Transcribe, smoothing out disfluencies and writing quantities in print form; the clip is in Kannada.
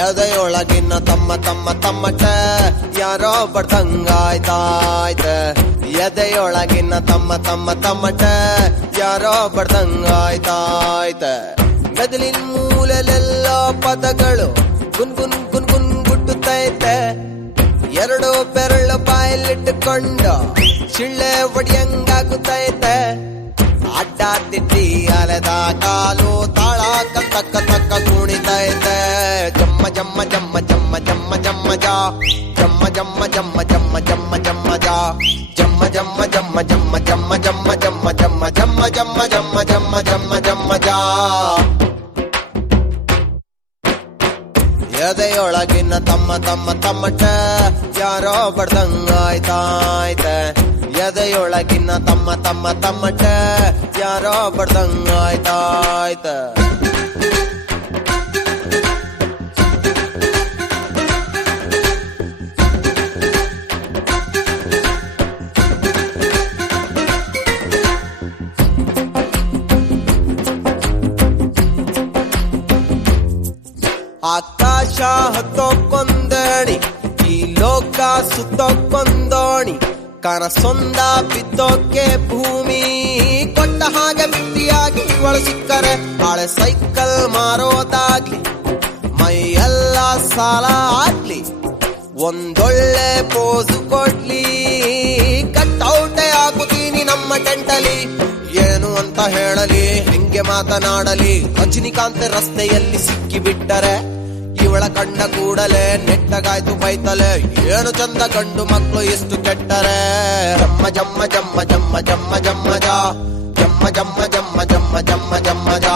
ಎದೆಯೊಳಗಿನ ತಮ್ಮ ತಮ್ಮ ತಮ್ಮಟ ಯಾರೋ ಬಡ್ದಂಗಾಯ್ತಾಯ್ತ ಎದೆಯೊಳಗಿನ ತಮ್ಮ ತಮ್ಮ ತಮ್ಮಟ ಯಾರೋ ಬಡ್ದಂಗಾಯ್ತಾಯ್ತ ಮೆದುಳಿನ ಮೂಲೆಲೆಲ್ಲ ಪದಗಳು ಗುನ್ ಗುನ್ ಗುನ್ ಗುನ್ ಗುಟ್ಟುತ್ತೈತೆ ಎರಡು ಬೆರಳು ಬಾಯಲ್ಲಿಟ್ಟುಕೊಂಡು ಶಿಳ್ಳೆ ಒಡಿಯಂಗಾಗುತ್ತೈತೆ ಅಡ್ಡ ತಿಟ್ಟಿ ಅಲೆದ ಕಾಲು ತಾಳ ಕತ್ತಕ್ಕ ತಕ್ಕ ಕುಣಿತೈತೆ ಜಮ್ಮ ಜಮ್ಮ ಜಮ್ಮ ಜಮ್ಮ ಜಮ್ಮ ಜಮ್ಮ ಜಾ ಜಮ್ಮ ಜಮ್ಮ ಜಮ್ಮ ಜಮ್ಮ ಜಮ್ಮ ಜಮ್ಮ ಜಾ ಜಮ್ಮ ಜಮ್ಮ ಜಮ್ಮ ಜಮ್ಮ ಜಮ್ಮ ಜಮ್ಮ ಜಮ್ಮ ಜಮ್ಮ ಜಮ್ಮ ಜಮ್ಮ ಜಮ್ಮ ಜಮ್ಮ ಜಮ್ಮ ಜಮ್ಮ ಜಾ ಎದೆಯೊಳಗಿನ ತಮ್ಮ ತಮ್ಮ ತಮ್ಮಟ ಯಾರೋ ಬಡ್ದಂಗಾಯ್ತಾಯ್ತ ಎದೆಯೊಳಗಿನ ತಮ್ಮ ತಮ್ಮ ತಮ್ಮಟ ಯಾರೋ ಬಡ್ದಂಗಾಯ್ತಾಯ್ತ ಆಕಾಶ ಹತ್ತೋಕೊಂದಣಿ ಈ ಲೋಕ ಸುತ್ತೋಕೊಂದೋಣಿ ಕನಸೊಂದ ಬಿದ್ದೋಕೆ ಭೂಮಿ ಕೊಟ್ಟ ಹಾಗೆ ಬಿಟ್ಟಿಯಾಗಿ ಇವಳು ಸಿಕ್ಕರೆ ಹಳೆ ಸೈಕಲ್ ಮಾರೋದಾಗ್ಲಿ ಮೈಯೆಲ್ಲ ಸಾಲ ಆಗ್ಲಿ ಒಂದೊಳ್ಳೆ ಪೋಸು ಕೊಡ್ಲಿ ಕಟ್ಔಟೆ ಆಗುತ್ತೀನಿ ನಮ್ಮ ಟೆಂಟಲಿ ಏನು ಅಂತ ಹೇಳಲಿ ಹೆಂಗೆ ಮಾತನಾಡಲಿ ರಜನಿಕಾಂತ್ ರಸ್ತೆಯಲ್ಲಿ ಸಿಕ್ಕಿ ಬಿಟ್ಟರೆ ಇವಳ ಕಂಡ ಕೂಡಲೇ ನೆಟ್ಟಗಾಯ್ತು ಬೈತಲೆ ಏನು ಚಂದ ಗಂಡು ಮಕ್ಕಳು ಎಷ್ಟು ಕೆಟ್ಟರೆ ಜಮ್ಮ ಜಮ್ಮ ಜಮ್ಮ ಜಮ್ಮ ಜಮ್ಮ ಜಮ್ಮ ಜಾ ಜಮ್ಮ ಜಮ್ಮ ಜಮ್ಮ ಜಮ್ಮ ಜಮ್ಮ ಜಮ್ಮ ಜಾ